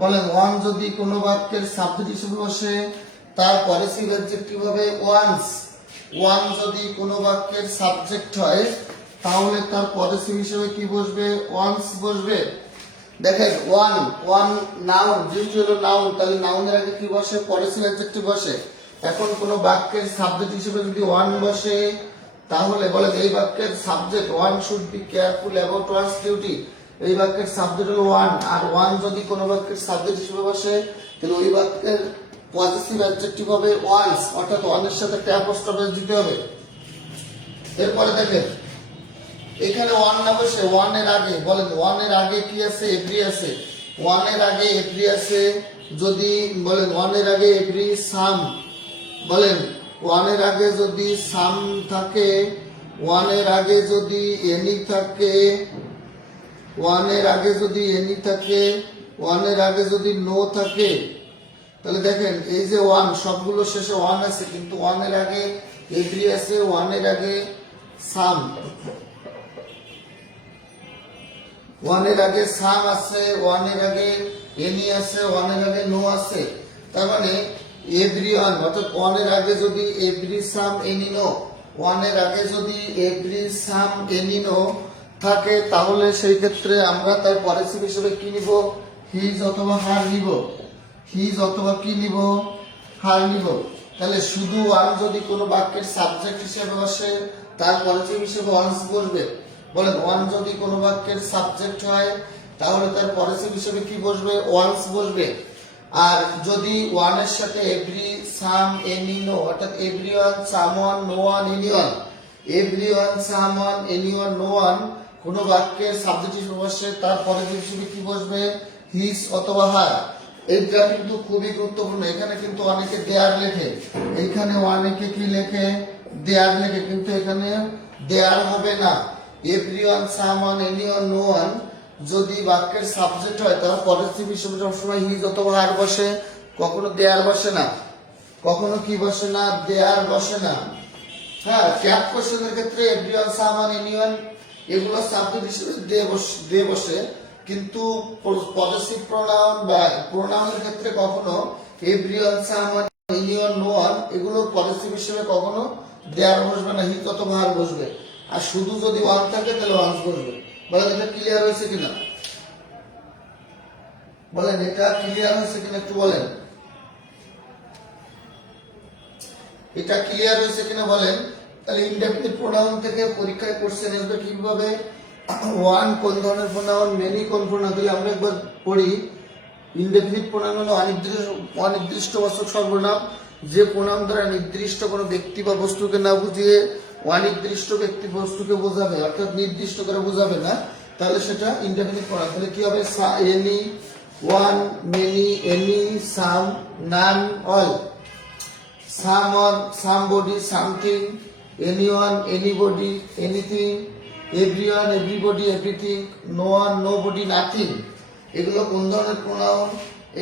বলেন ওয়ান যদি কোনো বাক্যের সাবজেক্ট হিসেবে বসে তার পরেসিভ অ্যাডজেক্টিভ হবে ওয়ান্স। ওয়ান যদি কোনো বাক্যের সাবজেক্ট হয় তাহলে তার পরেসিভ হিসেবে কি বসবে? ওয়ান্স বসবে। দেখেন ওয়ান ওয়ান নাউন, যেহেতু হলো নাউন তাহলে নাউনের আগে কি বসে? পরেসিভ অ্যাডজেক্টিভ বসে। এখন কোনো বাক্যের সাবজেক্ট হিসেবে যদি ওয়ান বসে তাহলে বলেন এই বাক্যের subject one should be careful about one's duty. এই বাক্যের সাবজেক্ট হলো ওয়ান, আর ওয়ান যদি কোনো বাক্যের সাবজেক্ট হিসেবে বসে তাহলে ওই বাক্যের পজিটিভ অ্যাডজেক্টিভ হবে ওয়ান্স, অর্থাৎ ওয়ানের সাথে একটা অ্যাপোস্ট্রফ দিতে হবে। এরপরে দেখেন এখানে ওয়ান না বসে ওয়ানের আগে বলেন ওয়ানের আগে কি আছে? এভরি আছে। ওয়ানের আগে এভরি আছে যদি বলেন ওয়ানের আগে এভরি সাম, বলেন ওয়ানের আগে যদি সাম থাকে, ওয়ানের আগে যদি এনি থাকে, ওয়ানের আগে যদি এনি থাকে, ওয়ানের আগে যদি নো থাকে, তাহলে দেখেন এই যে ওয়ান সবগুলো শেষে ওয়ান আছে কিন্তু ওয়ানের আগে এভরি আছে, ওয়ানের আগে সাম, ওয়ানের আগে সাম আছে, ওয়ানের আগে এনি আছে, ওয়ানের আগে নো আছে। তার মানে এভরি ওয়ান অর্থাৎ ওয়ানের আগে যদি এভরি সাম এনি নো, ওয়ানের আগে যদি এভরি সাম এনি নো থাকে তাহলে সেই ক্ষেত্রে আমরা তার পরেসিভ হিসেবে কি নিব? হিজ অথবা হার নিব। হিজ অথবা কি নিব? হার নিব। তাহলে শুধু ওয়ান যদি কোনো বাক্যের সাবজেক্ট হিসেবে বসে তার পরেসিভ হিসেবে ওয়ান্স বসবে। বলেন ওয়ান যদি কোনো বাক্যের সাবজেক্ট হয় তাহলে তার পরেসিভ হিসেবে কি বসবে? ওয়ান্স বসবে। আর যদি ওয়ানের সাথে এভরি সাম এনি নো অর্থাৎ everyone someone no anyone, everyone someone anyone no কোনো বাক্যের সাবজেক্ট হিসেবে বসে তার পরেসিভ হিসেবে কি বসবে? হিজ অথবা হার। এইটা কিন্তু খুবই গুরুত্বপূর্ণ। এখানে কিন্তু অনেকে দেয়ার লেখে, এইখানে অনেকে কি লেখে? দেয়ার লেখে, কিন্তু এখানে দেয়ার হবে না। Everyone someone anyone no যদি বাক্যের সাবজেক্ট হয় তার পরেসিভ হিসেবে সবসময় হিজ অথবা হার বসে, কখনো দেয়ার বসে না। কখনো কি বসে না? দেয়ার বসে না। হ্যাঁ, ক্যাপ কোশ্চেনের ক্ষেত্রে এভরিওয়ান সামওয়ান এনিওয়ান এগুলো সাবজেক্ট হিসেবে দে বসে, কিন্তু পজিটিভ প্রোনাউন বা প্রোনাউনের ক্ষেত্রে কখনো everyone someone anyone no এগুলো পজিটিভ হিসেবে কখনো দেয়ার বসবে না, হিজ অথবা হার বসবে। আর শুধু যদি ওয়ান থাকে তাহলে ওয়ান্স বসবে। বলেন এটা ক্লিয়ার হয়েছে কিনা? বলেন এটা ক্লিয়ার হয়েছে কিনা একটু বলেন। এটা ক্লিয়ার হয়েছে কিনা বলেন। তাহলে ইনডেফিনিট প্রোনাউন থেকে পরীক্ষায় কোশ্চেন আসবে কিভাবে? ওয়ান কোন ধরনের প্রোনাউন, মেনি কোন প্রোনাউন। তাহলে আমরা একবার পড়ি। ইনডেফিনিট প্রোনাউন হলো অনির্দিষ্টবাচক সর্বনাম, যে প্রোনাউন দ্বারা নির্দিষ্ট কোনো ব্যক্তি বা বস্তুকে না বুঝিয়ে অনির্দিষ্ট ব্যক্তি বস্তুকে বোঝাবে, অর্থাৎ নির্দিষ্ট করে বোঝাবে না, তাহলে সেটা ইনডেফিনিট প্রোনাউন। তাহলে কি হবে? Any, one, many, any, some, none, all. someone, somebody, something, anyone, anybody, anything, everyone, everybody, everything, no one, nobody, nothing. এগুলো কোন ধরনের প্রোনাউন?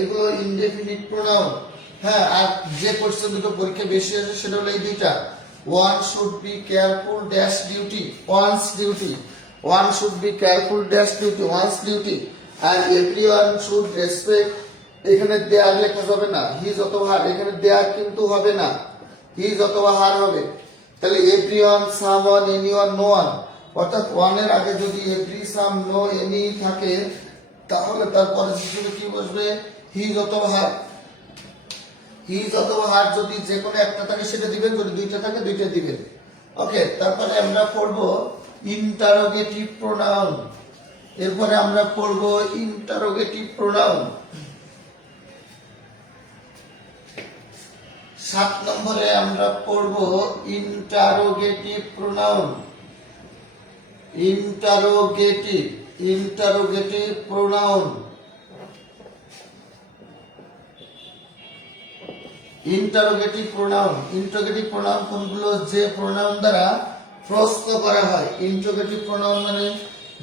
এগুলো ইনডেফিনিট প্রোনাউন। হ্যাঁ, আর যে কোশ্চেন দুটো পরীক্ষা বেশি আসে সেটা হলো এই দুইটা। One should be careful dash duty, one's duty. One should be careful dash duty, one's duty. আর এভরিওয়ান শুড রেসপেক্ট, এখানে দেয়ার লেখা যাবে না, হিজ অথবা হার। এখানে দেয়ার কিন্তু হবে না, হিজ অথবা হার হবে। তাহলে everyone, someone, anyone, no, অর্থাৎ ওয়ানের আগে যদি এভরি, সাম, নো, এনি থাকে তাহলে তারপরে হিসেবে কি বসবে? হিজ অথবা হার। হিজ অথবা হার যদি যে কোনো একটা থাকে সেটা দিবেন, যদি দুইটা থাকে দুইটা দিবেন। ওকে, তারপরে আমরা পড়ব ইন্টারোগেটিভ প্রোনাউন। এরপরে আমরা পড়ব ইন্টারোগেটিভ প্রোনাউন। 7 নম্বরে আমরা পড়ব interrogative pronoun. Interrogative, interrogative pronoun. Interrogative pronoun, interrogative pronoun কোনগুলো? যে প্রোনাউন দ্বারা প্রশ্ন করা হয়। ইন্টারোগেটিভ প্রোনাউন মানে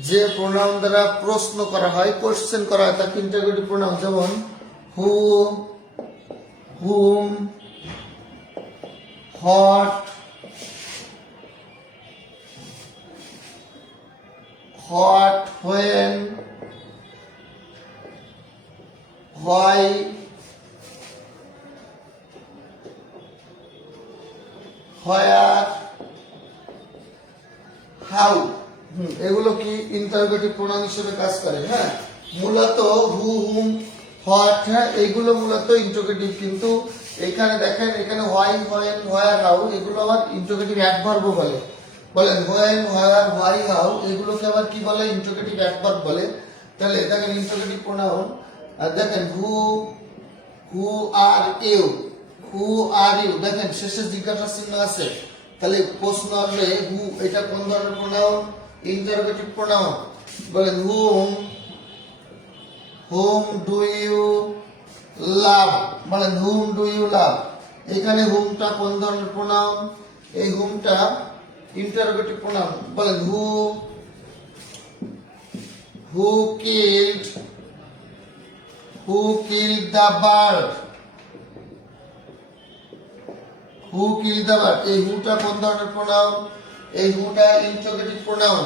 যে প্রোনাউন দ্বারা প্রশ্ন করা হয়, কোশ্চেন করা হয়, তাকে ইন্টারোগেটিভ প্রোনাউন। যেমন who, whom, what, what, when, why, where, how, এগুলো কি ইন্টারোগেটিভ প্রোনাউন হিসেবে কাজ করে। হ্যাঁ, মূলত হু, হুম, হোয়াট, হ্যাঁ এগুলো মূলত ইন্টারোগেটিভ, কিন্তু এখানে দেখেন এখানে হোয়াই, হোয়েন, হোয়ার, হাউ এগুলো আবার ইন্টারোগেটিভ অ্যাডভার্ব বলে। বলেন হোয়েন, হোয়ার, হোয়াই, হাউ এগুলোকে আবার কি বলে? ইন্টারোগেটিভ অ্যাডভার্ব বলে। তাহলে দেখেন ইন্টারোগেটিভ প্রোনাউন, আর দেখেন হু, হু are you, who are you, দেখেন শেষে জিজ্ঞাসা চিহ্ন আছে। তাহলে প্রশ্ন আসবে হু, এটা কোন ধরনের প্রোনাউন? Interrogative pronoun. বলেন হুম, whom do you love, বলেন whom do you love, এখানে হুমটা কোন ধরনের প্রোনাউন? এই হুমটা ইন্টারোগেটিভ প্রোনাউন। বলেন who killed the bird, who killed the bird, এই হুটা কোন ধরনের প্রোনাউন? এই হুটা ইন্টারোগেটিভ প্রোনাউন।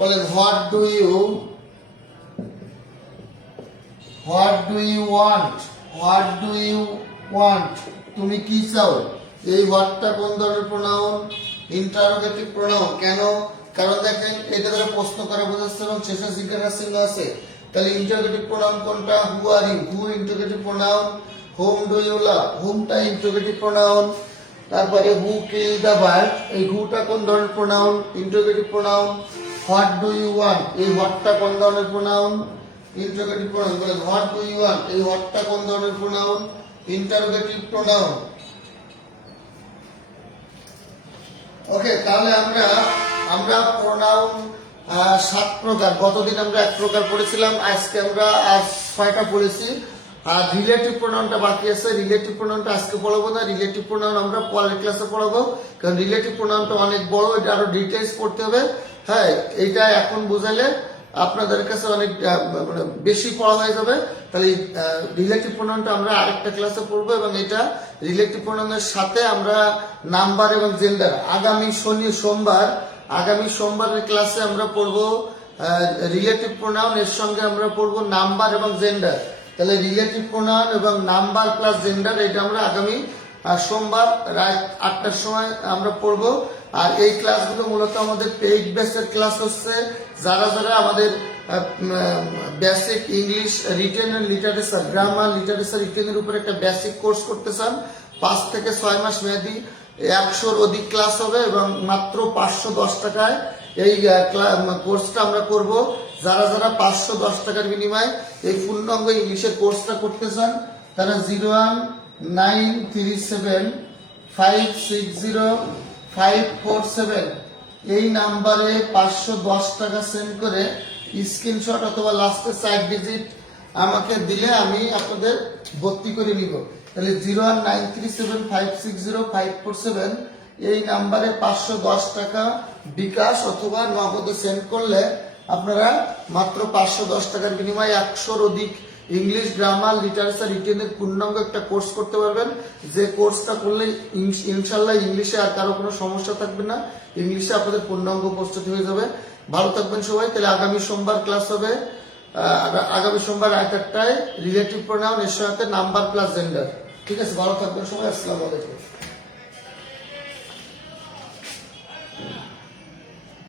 বলেন what do you want, what do you want, তুমি কি চাও, এই হোয়াটটা কোন ধরনের প্রোনাউন? Interrogative pronoun. কেন? কারণ দেখেন এটা দ্বারা প্রশ্ন করা বোঝাচ্ছে এবং শেষে জিজ্ঞাসা চিহ্ন আছে। তাহলে ইন্টারোগেটিভ প্রোনাউন কোনটা? Who are you, who interrogative pronoun, whom do you love, হোমটা ইন্টারোগেটিভ প্রোনাউন। তারপরে হু কিল দ্য বার্ড, এই হুটা কোন ধরনের প্রোনাউন? Interrogative pronoun. What do you want, এই হোয়াটটা কোন ধরনের প্রোনাউন? Interrogative pronoun. বলেন হোয়াট ডু ইউ ওয়ান্ট, এই হোয়াটটা কোন ধরনের প্রোনাউন? Interrogative pronoun. ওকে, তাহলে আমরা প্রোনাউন 7 প্রকার, গতদিন আমরা 1 প্রকার পড়েছিলাম, আজকে আমরা 6টা পড়েছি। আর রিলেটিভ প্রোনাউনটা বাকি আছে। রিলেটিভ প্রোনাউনটা আজকে পড়াবো না, রিলেটিভ প্রোনাউন আমরা পরের ক্লাসে পড়াবো, কারণ রিলেটিভ প্রোনাউনটা অনেক বড়, এটা আরো ডিটেইলস পড়তে হবে। হ্যাঁ, এটা এখন বুঝাইলে আপনাদের কাছে অনেক মানে বেশি পড়া হয়ে যাবে। তাহলে রিলেটিভ প্রোনাউনটা আমরা আরেকটা ক্লাসে পড়বো, এবং এটা রিলেটিভ প্রোনাউনের সাথে আমরা নাম্বার এবং জেন্ডার আগামী সোমবারের ক্লাসে আমরা পড়বো রিলেটিভ প্রোনাউন, এর সঙ্গে আমরা পড়বো নাম্বার এবং জেন্ডার। তাহলে রিলেটিভ প্রোনাউন এবং নাম্বার প্লাস জেন্ডার এটা আমরা আগামী সোমবার রাত 8টার সময় আমরা পড়বো। আর এই ক্লাসগুলো মূলত আমাদের পেইড বেসের ক্লাস হচ্ছে। যারা আমাদের basic English written literature, grammar, literature, রিটেনের উপর একটা বেসিক কোর্স করতে চান, 5 থেকে 6 মাস মেয়াদি 100-র অধিক ক্লাস হবে, এবং মাত্র 510 টাকায় এই কোর্সটা আমরা করব। যারা 510 টাকার বিনিময়ে এই পূর্ণাঙ্গ ইংলিশের কোর্সটা করতে চান, তারা 01937560547 এই নাম্বারে 510 টাকা সেন্ড করে স্ক্রিনশট অথবা লাস্টের 4 ডিজিট আমাকে দিলে আমি আপনাদের ভর্তি করে নিব। তাহলে 01937560547 এই নাম্বারে 510 টাকা বিকাশ অথবা নগদে সেন্ড করলে আপনারা মাত্র 510 টাকার বিনিময়ে 100-র অধিক ইংলিশ, গ্রামার, লিটারেচার, রিটেনের পূর্ণাঙ্গ একটা কোর্স করতে পারবেন। যে কোর্সটা করলে ইনশাল্লাহ ইংলিশে আর কারো কোনো সমস্যা থাকবে না, ইংলিশে আপনাদের পূর্ণাঙ্গ প্রস্তুতি হয়ে যাবে। ভালো থাকবেন সবাই। তাহলে আগামী সোমবার ক্লাস হবে, আগামী সোমবার 8টায় রিলেটিভ প্রোনাউন, এর সাথে নাম্বার প্লাস জেন্ডার। ঠিক আছে, ভালো থাকবেন সবাই। আসসালামু আলাইকুম।